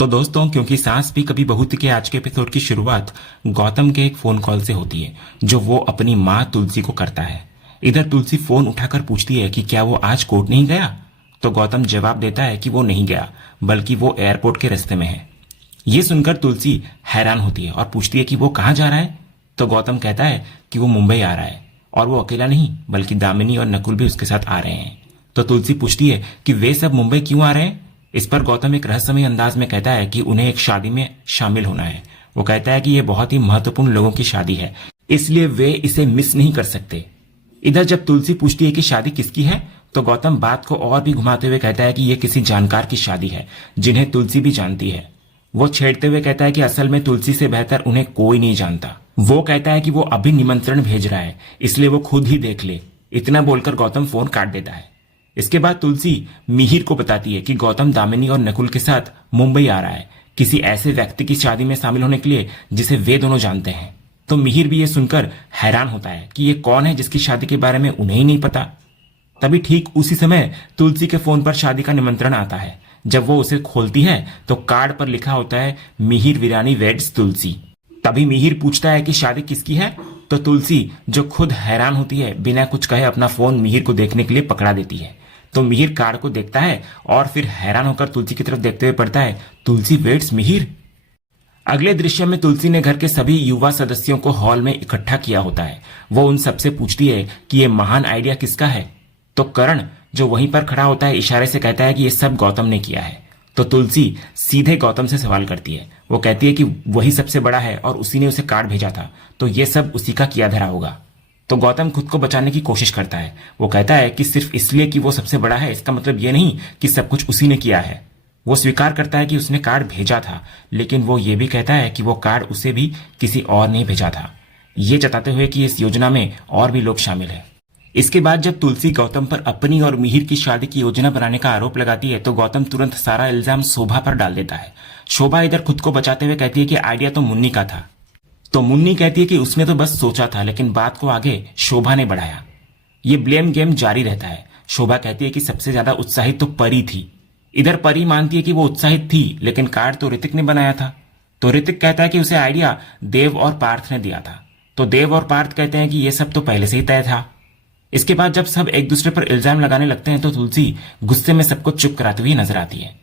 तो दोस्तों, क्योंकि सास भी कभी बहू थी के आज के एपिसोड की शुरुआत गौतम के एक फोन कॉल से होती है जो वो अपनी माँ तुलसी को करता है। इधर तुलसी फोन उठाकर पूछती है कि क्या वो आज कोर्ट नहीं गया। तो गौतम जवाब देता है कि वो नहीं गया, बल्कि वो एयरपोर्ट के रास्ते में है। ये सुनकर तुलसी हैरान होती है और पूछती है कि वो कहाँ जा रहा है। तो गौतम कहता है कि वो मुंबई आ रहा है और वो अकेला नहीं बल्कि दामिनी और नकुल भी उसके साथ आ रहे हैं। तो तुलसी पूछती है कि वे सब मुंबई क्यों आ रहे हैं। इस पर गौतम एक रहस्यमय अंदाज में कहता है कि उन्हें एक शादी में शामिल होना है। वो कहता है कि यह बहुत ही महत्वपूर्ण लोगों की शादी है, इसलिए वे इसे मिस नहीं कर सकते। इधर जब तुलसी पूछती है कि शादी किसकी है, तो गौतम बात को और भी घुमाते हुए कहता है कि यह किसी जानकार की शादी है जिन्हें तुलसी भी जानती है। वो छेड़ते हुए कहता है कि असल में तुलसी से बेहतर उन्हें कोई नहीं जानता। वो कहता है कि वो अभी निमंत्रण भेज रहा है, इसलिए वो खुद ही देख ले। इतना बोलकर गौतम फोन काट देता है। इसके बाद तुलसी मिहिर को बताती है कि गौतम दामिनी और नकुल के साथ मुंबई आ रहा है किसी ऐसे व्यक्ति की शादी में शामिल होने के लिए जिसे वे दोनों जानते हैं। तो मिहिर भी ये सुनकर हैरान होता है कि ये कौन है जिसकी शादी के बारे में उन्हें ही नहीं पता। तभी ठीक उसी समय तुलसी के फोन पर शादी का निमंत्रण आता है। जब वो उसे खोलती है तो कार्ड पर लिखा होता है मिहिर वीरानी वेड्स तुलसी। तभी मिहिर पूछता है कि शादी किसकी है। तो तुलसी, जो खुद हैरान होती है, बिना कुछ कहे अपना फोन मिहिर को देखने के लिए पकड़ा देती है। तो मिहिर कार्ड को देखता है और फिर हैरान होकर तुलसी की तरफ देखते हुए पढ़ता है, तुलसी वेड्स मिहिर। अगले दृश्य में तुलसी ने घर के सभी युवा सदस्यों को हॉल में इकट्ठा किया होता है। वो उन सबसे पूछती है कि ये महान आइडिया किसका है। तो करण, जो वहीं पर खड़ा होता है, इशारे से कहता है कि ये सब गौतम ने किया है। तो तुलसी सीधे गौतम से सवाल करती है। वो कहती है कि वही सबसे बड़ा है और उसी ने उसे कार्ड भेजा था, तो ये सब उसी का किया धरा होगा। तो गौतम खुद को बचाने की कोशिश करता है। वो कहता है कि सिर्फ इसलिए कि वो सबसे बड़ा है इसका मतलब ये नहीं कि सब कुछ उसी ने किया है। वो स्वीकार करता है कि उसने कार्ड भेजा था, लेकिन वो ये भी कहता है कि वो कार्ड उसे भी किसी और ने भेजा था, ये जताते हुए कि इस योजना में और भी लोग शामिल हैं। इसके बाद जब तुलसी गौतम पर अपनी और मिहिर की शादी की योजना बनाने का आरोप लगाती है तो गौतम तुरंत सारा इल्जाम शोभा पर डाल देता है। शोभा इधर खुद को बचाते हुए कहती है कि आइडिया तो मुन्नी का था। तो मुन्नी कहती है कि उसने तो बस सोचा था, लेकिन बात को आगे शोभा ने बढ़ाया। ये ब्लेम गेम जारी रहता है। शोभा कहती है कि सबसे ज्यादा उत्साहित तो परी थी। इधर परी मानती है कि वो उत्साहित थी, लेकिन कार्ड तो ऋतिक ने बनाया था। तो ऋतिक कहता है कि उसे आइडिया देव और पार्थ ने दिया था। तो देव और पार्थ कहते हैं कि ये सब तो पहले से ही तय था। इसके बाद जब सब एक दूसरे पर इल्जाम लगाने लगते हैं तो तुलसी गुस्से में सबको चुप कराती हुई नजर आती है।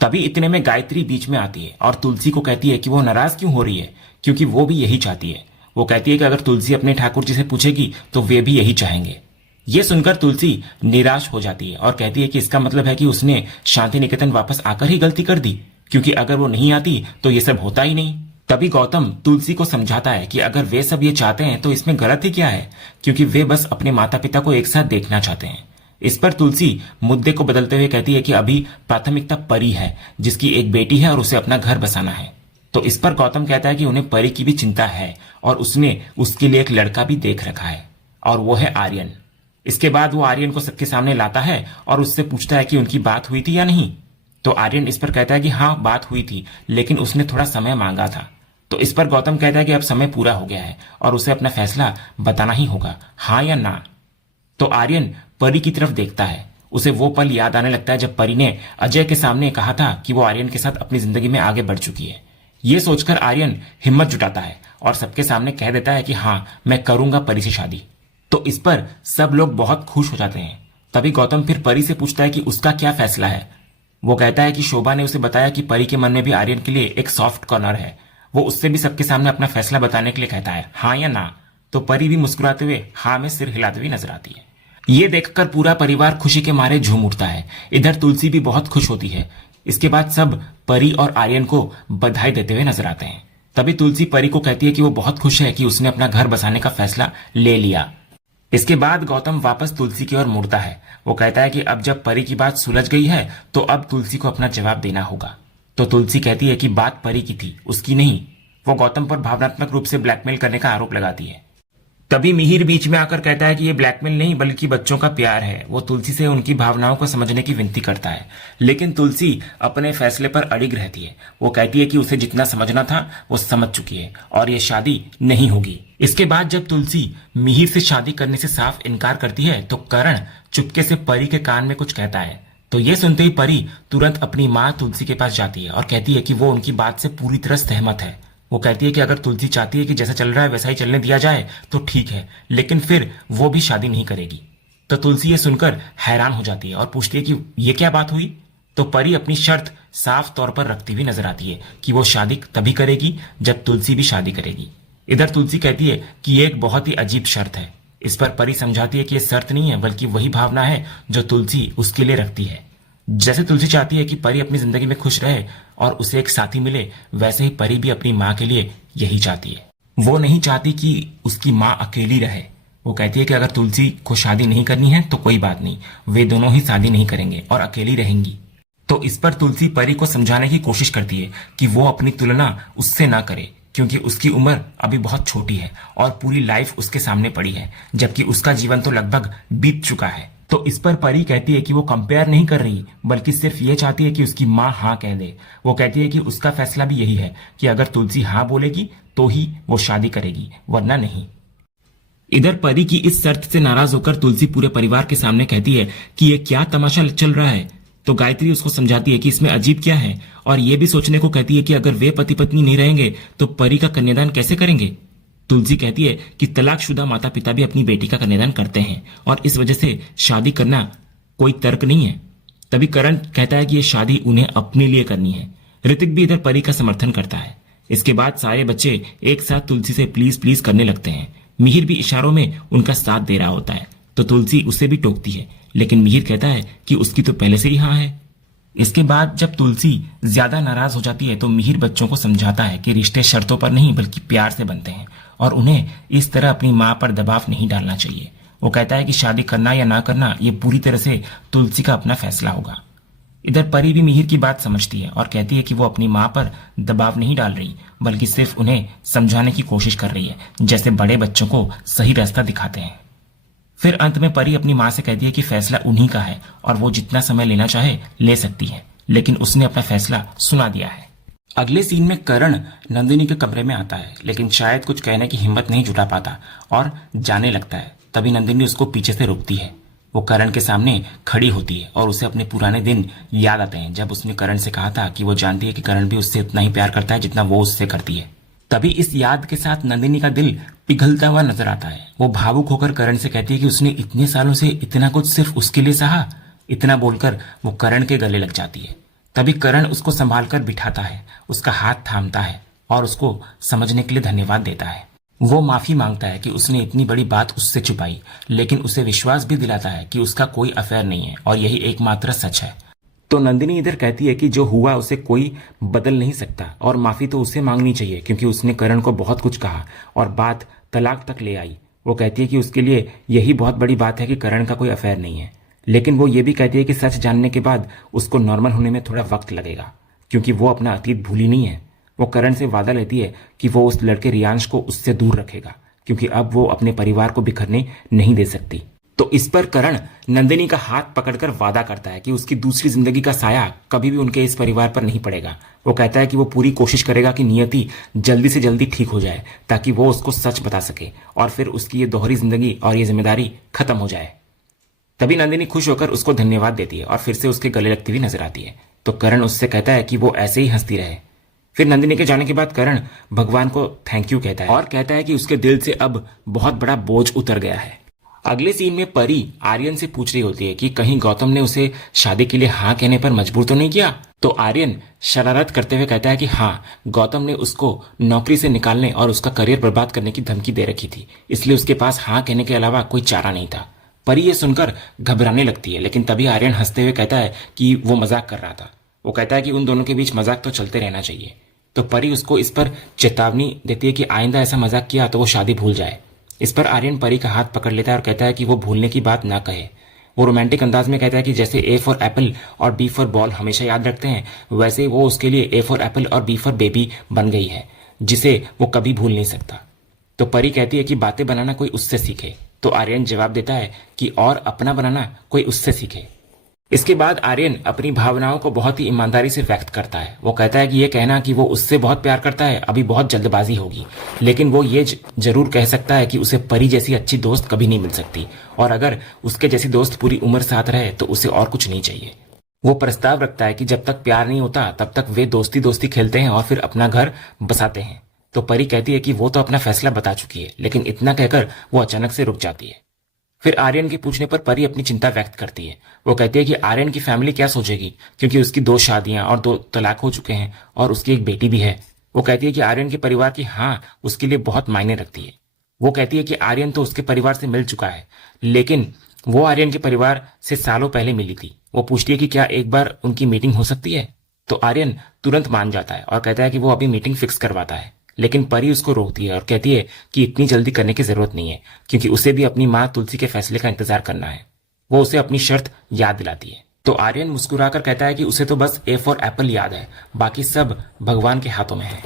तभी इतने में गायत्री बीच में आती है और तुलसी को कहती है कि वो नाराज क्यों हो रही है, क्योंकि वो भी यही चाहती है। वो कहती है कि अगर तुलसी अपने ठाकुर जी से पूछेगी तो वे भी यही चाहेंगे। ये सुनकर तुलसी निराश हो जाती है और कहती है कि इसका मतलब है कि उसने शांति निकेतन वापस आकर ही गलती कर दी, क्योंकि अगर वो नहीं आती तो ये सब होता ही नहीं। तभी गौतम तुलसी को समझाता है कि अगर वे सब ये चाहते हैं तो इसमें गलत ही क्या है, क्योंकि वे बस अपने माता पिता को एक साथ देखना चाहते हैं। इस पर तुलसी मुद्दे को बदलते हुए कहती है कि अभी प्राथमिकता परी है, जिसकी एक बेटी है और उसे अपना घर बसाना है। तो इस पर गौतम कहता है कि उन्हें परी की भी चिंता है और उसने उसके लिए एक लड़का भी देख रखा है और वो है आर्यन। इसके बाद वो आर्यन को सबके सामने लाता है और उससे पूछता है कि उनकी बात हुई थी या नहीं। तो आर्यन इस पर कहता है कि हाँ, बात हुई थी, लेकिन उसने थोड़ा समय मांगा था। तो इस पर गौतम कहता है कि अब समय पूरा हो गया है और उसे अपना फैसला बताना ही होगा, हाँ या ना। तो आर्यन परी की तरफ देखता है। उसे वो पल याद आने लगता है जब परी ने अजय के सामने कहा था कि वो आर्यन के साथ अपनी जिंदगी में आगे बढ़ चुकी है। ये सोचकर आर्यन हिम्मत जुटाता है और सबके सामने कह देता है कि हाँ, मैं करूंगा परी से शादी। तो इस पर सब लोग बहुत खुश हो जाते हैं। तभी गौतम फिर परी से पूछता है कि उसका क्या फैसला है। वो कहता है कि शोभा ने उसे बताया कि परी के मन में भी आर्यन के लिए एक सॉफ्ट कॉर्नर है। वो उससे भी सबके सामने अपना फैसला बताने के लिए कहता है, हाँ या ना। तो परी भी मुस्कुराते हुए हाँ में सिर हिलाते हुए नजर आती है। ये देखकर पूरा परिवार खुशी के मारे झूम उठता है। इधर तुलसी भी बहुत खुश होती है। इसके बाद सब परी और आर्यन को बधाई देते हुए नजर आते हैं। तभी तुलसी परी को कहती है कि वो बहुत खुश है कि उसने अपना घर बसाने का फैसला ले लिया। इसके बाद गौतम वापस तुलसी की ओर मुड़ता है। वो कहता है कि अब जब परी की बात सुलझ गई है तो अब तुलसी को अपना जवाब देना होगा। तो तुलसी कहती है कि बात परी की थी, उसकी नहीं। वो गौतम पर भावनात्मक रूप से ब्लैकमेल करने का आरोप लगाती है। तभी मिहिर बीच में आकर कहता है कि ये ब्लैकमेल नहीं बल्कि बच्चों का प्यार है। वो तुलसी से उनकी भावनाओं को समझने की विनती करता है, लेकिन तुलसी अपने फैसले पर अड़िग रहती है। वो कहती है कि उसे जितना समझना था वो समझ चुकी है और ये शादी नहीं होगी। इसके बाद जब तुलसी मिहिर से शादी करने से साफ इनकार करती है तो करण चुपके से परी के कान में कुछ कहता है। तो ये सुनते ही परी तुरंत अपनी माँ तुलसी के पास जाती है और कहती है कि वो उनकी बात से पूरी तरह सहमत है। वो कहती है कि अगर तुलसी चाहती है कि जैसा चल रहा है वैसा ही चलने दिया जाए तो ठीक है, लेकिन फिर वो भी शादी नहीं करेगी। तो तुलसी ये सुनकर हैरान हो जाती है और पूछती है कि ये क्या बात हुई। तो परी अपनी शर्त साफ तौर पर रखती हुई नजर आती है कि वो शादी तभी करेगी जब तुलसी भी शादी करेगी। इधर तुलसी कहती है कि ये एक बहुत ही अजीब शर्त है। इस पर परी समझाती है कि ये शर्त नहीं है बल्कि वही भावना है जो तुलसी उसके लिए रखती है। जैसे तुलसी चाहती है कि परी अपनी जिंदगी में खुश रहे और उसे एक साथी मिले, वैसे ही परी भी अपनी माँ के लिए यही चाहती है। वो नहीं चाहती कि उसकी माँ अकेली रहे। वो कहती है कि अगर तुलसी को शादी नहीं करनी है तो कोई बात नहीं, वे दोनों ही शादी नहीं करेंगे और अकेली रहेंगी। तो इस पर तुलसी परी को समझाने की कोशिश करती है कि वो अपनी तुलना उससे ना करे, क्योंकि उसकी उम्र अभी बहुत छोटी है और पूरी लाइफ उसके सामने पड़ी है, जबकि उसका जीवन तो लगभग बीत चुका है। तो इस पर परी कहती है कि वो कंपेयर नहीं कर रही, बल्कि सिर्फ ये चाहती है कि उसकी माँ हाँ कह दे। वो कहती है कि उसका फैसला भी यही है कि अगर तुलसी हाँ बोलेगी तो ही वो शादी करेगी, वरना नहीं। इधर परी की इस शर्त से नाराज होकर तुलसी पूरे परिवार के सामने कहती है कि ये क्या तमाशा चल रहा है। तो गायत्री उसको समझाती है कि इसमें अजीब क्या है, और ये भी सोचने को कहती है कि अगर वे पति पत्नी नहीं रहेंगे तो परी का कन्यादान कैसे करेंगे। तुलसी कहती है कि तलाकशुदा माता पिता भी अपनी बेटी का कन्यादान करते हैं और इस वजह से शादी करना कोई तर्क नहीं है। तभी करण कहता है कि ये शादी उन्हें अपने लिए करनी है। ऋतिक भी इधर परी का समर्थन करता है। इसके बाद सारे बच्चे एक साथ तुलसी से प्लीज प्लीज करने लगते हैं। मिहिर भी इशारों में उनका साथ दे रहा होता है। तो तुलसी उसे भी टोकती है, लेकिन मिहिर कहता है कि उसकी तो पहले से ही हाँ है। इसके बाद जब तुलसी ज्यादा नाराज हो जाती है तो मिहिर बच्चों को समझाता है कि रिश्ते शर्तों पर नहीं बल्कि प्यार से बनते हैं और उन्हें इस तरह अपनी माँ पर दबाव नहीं डालना चाहिए। वो कहता है कि शादी करना या ना करना ये पूरी तरह से तुलसी का अपना फैसला होगा। इधर परी भी मिहिर की बात समझती है और कहती है कि वो अपनी माँ पर दबाव नहीं डाल रही, बल्कि सिर्फ उन्हें समझाने की कोशिश कर रही है, जैसे बड़े बच्चों को सही रास्ता दिखाते हैं। फिर अंत में परी अपनी माँ से कहती है कि फैसला उन्हीं का है और वो जितना समय लेना चाहे ले सकती है, लेकिन उसने अपना फैसला सुना दिया है। अगले सीन में करण नंदिनी के कमरे में आता है, लेकिन शायद कुछ कहने की हिम्मत नहीं जुटा पाता और जाने लगता है। तभी नंदिनी उसको पीछे से रोकती है। वो करण के सामने खड़ी होती है और उसे अपने पुराने दिन याद आते हैं, जब उसने करण से कहा था कि वो जानती है कि करण भी उससे उतना ही प्यार करता है जितना वो उससे करती है। तभी इस याद के साथ नंदिनी का दिल पिघलता हुआ नजर आता है। वो भावुक होकर करण से कहती है कि उसने इतने सालों से इतना कुछ सिर्फ उसके लिए सहा। इतना बोलकर वो करण के गले लग जाती है। तभी करण उसको संभाल कर बिठाता है, उसका हाथ थामता है और उसको समझने के लिए धन्यवाद देता है। वो माफी मांगता है कि उसने इतनी बड़ी बात उससे छुपाई, लेकिन उसे विश्वास भी दिलाता है कि उसका कोई अफेयर नहीं है और यही एकमात्र सच है। तो नंदिनी इधर कहती है कि जो हुआ उसे कोई बदल नहीं सकता और माफी तो उसे मांगनी चाहिए, क्योंकि उसने करण को बहुत कुछ कहा और बात तलाक तक ले आई। वो कहती है कि उसके लिए यही बहुत बड़ी बात है कि करण का कोई अफेयर नहीं है, लेकिन वो ये भी कहती है कि सच जानने के बाद उसको नॉर्मल होने में थोड़ा वक्त लगेगा, क्योंकि वो अपना अतीत भूली नहीं है। वो करण से वादा लेती है कि वो उस लड़के रियांश को उससे दूर रखेगा, क्योंकि अब वो अपने परिवार को बिखरने नहीं दे सकती। तो इस पर करण नंदिनी का हाथ पकड़कर वादा करता है कि उसकी दूसरी जिंदगी का साया कभी भी उनके इस परिवार पर नहीं पड़ेगा। वो कहता है कि वो पूरी कोशिश करेगा कि नियति जल्दी से जल्दी ठीक हो जाए, ताकि वो उसको सच बता सके और फिर उसकी ये दोहरी जिंदगी और ये जिम्मेदारी खत्म हो जाए। तभी नंदिनी खुश होकर उसको धन्यवाद देती है और फिर से उसके गले लगती हुई नजर आती है। तो करण उससे कहता है कि वो ऐसे ही हंसती रहे। फिर नंदिनी के जाने के बाद करण भगवान को थैंक यू कहता है और कहता है कि उसके दिल से अब बहुत बड़ा बोझ उतर गया है। अगले सीन में परी आर्यन से पूछ रही होती है कि कहीं गौतम ने उसे शादी के लिए हाँ कहने पर मजबूर तो नहीं किया। तो आर्यन शरारत करते हुए कहता है कि हाँ, गौतम ने उसको नौकरी से निकालने और उसका करियर बर्बाद करने की धमकी दे रखी थी, इसलिए उसके पास हाँ कहने के अलावा कोई चारा नहीं था। परी ये सुनकर घबराने लगती है, लेकिन तभी आर्यन हंसते हुए कहता है कि वो मजाक कर रहा था। वो कहता है कि उन दोनों के बीच मजाक तो चलते रहना चाहिए। तो परी उसको इस पर चेतावनी देती है कि आइंदा ऐसा मजाक किया तो वो शादी भूल जाए। इस पर आर्यन परी का हाथ पकड़ लेता है और कहता है कि वो भूलने की बात ना कहे। वो रोमांटिक अंदाज में कहता है कि जैसे ए फॉर एप्पल और बी फॉर बॉल हमेशा याद रखते हैं, वैसे वो उसके लिए ए फॉर एप्पल और बी फॉर बेबी बन गई है, जिसे वो कभी भूल नहीं सकता। तो परी कहती है कि बातें बनाना कोई उससे सीखे। तो आर्यन जवाब देता है कि और अपना बनाना कोई उससे सीखे। इसके बाद आर्यन अपनी भावनाओं को बहुत ही ईमानदारी से व्यक्त करता है। वो कहता है कि ये कहना कि वो उससे बहुत प्यार करता है अभी बहुत जल्दबाजी होगी, लेकिन वो ये जरूर कह सकता है कि उसे परी जैसी अच्छी दोस्त कभी नहीं मिल सकती, और अगर उसके जैसी दोस्त पूरी उम्र साथ रहे तो उसे और कुछ नहीं चाहिए। वो प्रस्ताव रखता है कि जब तक प्यार नहीं होता तब तक वे दोस्ती दोस्ती खेलते हैं और फिर अपना घर बसाते हैं। तो परी कहती है कि वो तो अपना फैसला बता चुकी है, लेकिन इतना कहकर वो अचानक से रुक जाती है। फिर आर्यन के पूछने पर परी अपनी चिंता व्यक्त करती है। वो कहती है कि आर्यन की फैमिली क्या सोचेगी, क्योंकि उसकी 2 शादियां और 2 तलाक हो चुके हैं और उसकी एक बेटी भी है। वो कहती है कि आर्यन के परिवार की हाँ उसके लिए बहुत मायने रखती है। वो कहती है कि आर्यन तो उसके परिवार से मिल चुका है, लेकिन वो आर्यन के परिवार से सालों पहले मिली थी। वो पूछती है कि क्या एक बार उनकी मीटिंग हो सकती है। तो आर्यन तुरंत मान जाता है और कहता है कि वो अभी मीटिंग फिक्स करवाता है। लेकिन परी उसको रोकती है और कहती है कि इतनी जल्दी करने की जरूरत नहीं है, क्योंकि उसे भी अपनी माँ तुलसी के फैसले का इंतजार करना है। वो उसे अपनी शर्त याद दिलाती है। तो आर्यन मुस्कुराकर कहता है कि उसे तो बस ए फॉर एप्पल याद है, बाकी सब भगवान के हाथों में है।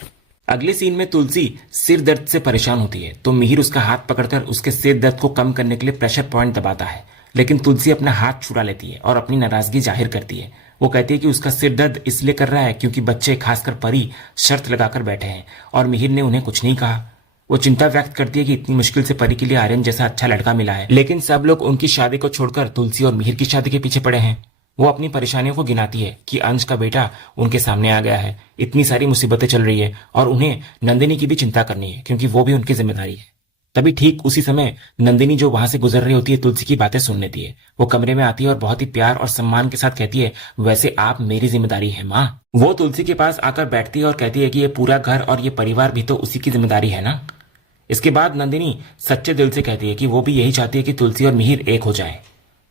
अगले सीन में तुलसी सिर दर्द से परेशान होती है, तो मिहिर उसका हाथ पकड़कर उसके सिर दर्द को कम करने के लिए प्रेशर पॉइंट दबाता है। लेकिन तुलसी अपना हाथ छुड़ा लेती है और अपनी नाराजगी जाहिर करती है। वो कहती है कि उसका सिर दर्द इसलिए कर रहा है क्योंकि बच्चे, खासकर परी, शर्त लगाकर बैठे हैं और मिहिर ने उन्हें कुछ नहीं कहा। वो चिंता व्यक्त करती है कि इतनी मुश्किल से परी के लिए आर्यन जैसा अच्छा लड़का मिला है, लेकिन सब लोग उनकी शादी को छोड़कर तुलसी और मिहिर की शादी के पीछे पड़े हैं। वो अपनी परेशानियों को गिनाती है कि अंश का बेटा उनके सामने आ गया है, इतनी सारी मुसीबतें चल रही है और उन्हें नंदिनी की भी चिंता करनी है क्योंकि वो भी उनकी जिम्मेदारी है। तभी ठीक उसी समय नंदिनी, जो वहां से गुजर रही होती है, तुलसी की बातें सुन लेती है। वो कमरे में आती है और बहुत ही प्यार और सम्मान के साथ कहती है, वैसे आप मेरी जिम्मेदारी है माँ। वो तुलसी के पास आकर बैठती है और कहती है कि ये पूरा घर और ये परिवार भी तो उसी की जिम्मेदारी है ना। इसके बाद नंदिनी सच्चे दिल से कहती है कि वो भी यही चाहती है कि तुलसी और मिहिर एक हो जाए।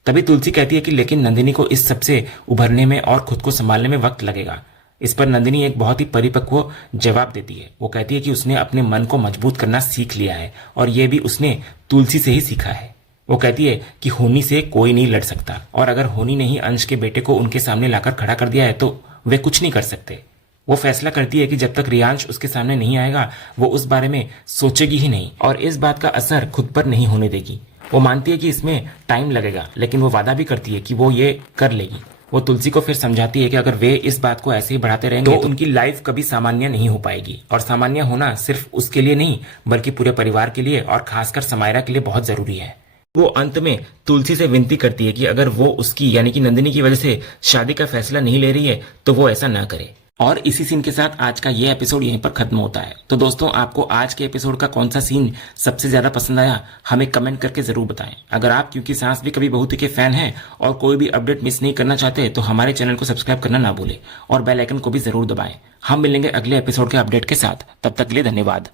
तभी तुलसी कहती है कि लेकिन नंदिनी को इस सबसे उभरने में और खुद को संभालने में वक्त लगेगा। इस पर नंदिनी एक बहुत ही परिपक्व जवाब देती है। वो कहती है कि उसने अपने मन को मजबूत करना सीख लिया है और ये भी उसने तुलसी से ही सीखा है। वो कहती है कि होनी से कोई नहीं लड़ सकता और अगर होनी ने ही अंश के बेटे को उनके सामने लाकर खड़ा कर दिया है तो वे कुछ नहीं कर सकते। वो फैसला करती है कि जब तक रियांश उसके सामने नहीं आएगा वो उस बारे में सोचेगी ही नहीं और इस बात का असर खुद पर नहीं होने देगी। वो मानती है कि इसमें टाइम लगेगा, लेकिन वो वादा भी करती है कि वो ये कर लेगी। वो तुलसी को फिर समझाती है कि अगर वे इस बात को ऐसे ही बढ़ाते रहेंगे तो उनकी लाइफ कभी सामान्य नहीं हो पाएगी और सामान्य होना सिर्फ उसके लिए नहीं बल्कि पूरे परिवार के लिए और खासकर समायरा के लिए बहुत जरूरी है। वो अंत में तुलसी से विनती करती है कि अगर वो उसकी यानी कि नंदिनी की वजह से शादी का फैसला नहीं ले रही है तो वो ऐसा ना करे। और इसी सीन के साथ आज का ये एपिसोड यहीं पर खत्म होता है। तो दोस्तों, आपको आज के एपिसोड का कौन सा सीन सबसे ज्यादा पसंद आया हमें कमेंट करके जरूर बताएं। अगर आप क्योंकि सांस भी कभी बहू थी के फैन हैं और कोई भी अपडेट मिस नहीं करना चाहते तो हमारे चैनल को सब्सक्राइब करना ना भूलें और बेल आइकन को भी जरूर दबाएं। हम मिलेंगे अगले एपिसोड के अपडेट के साथ, तब तक के लिए धन्यवाद।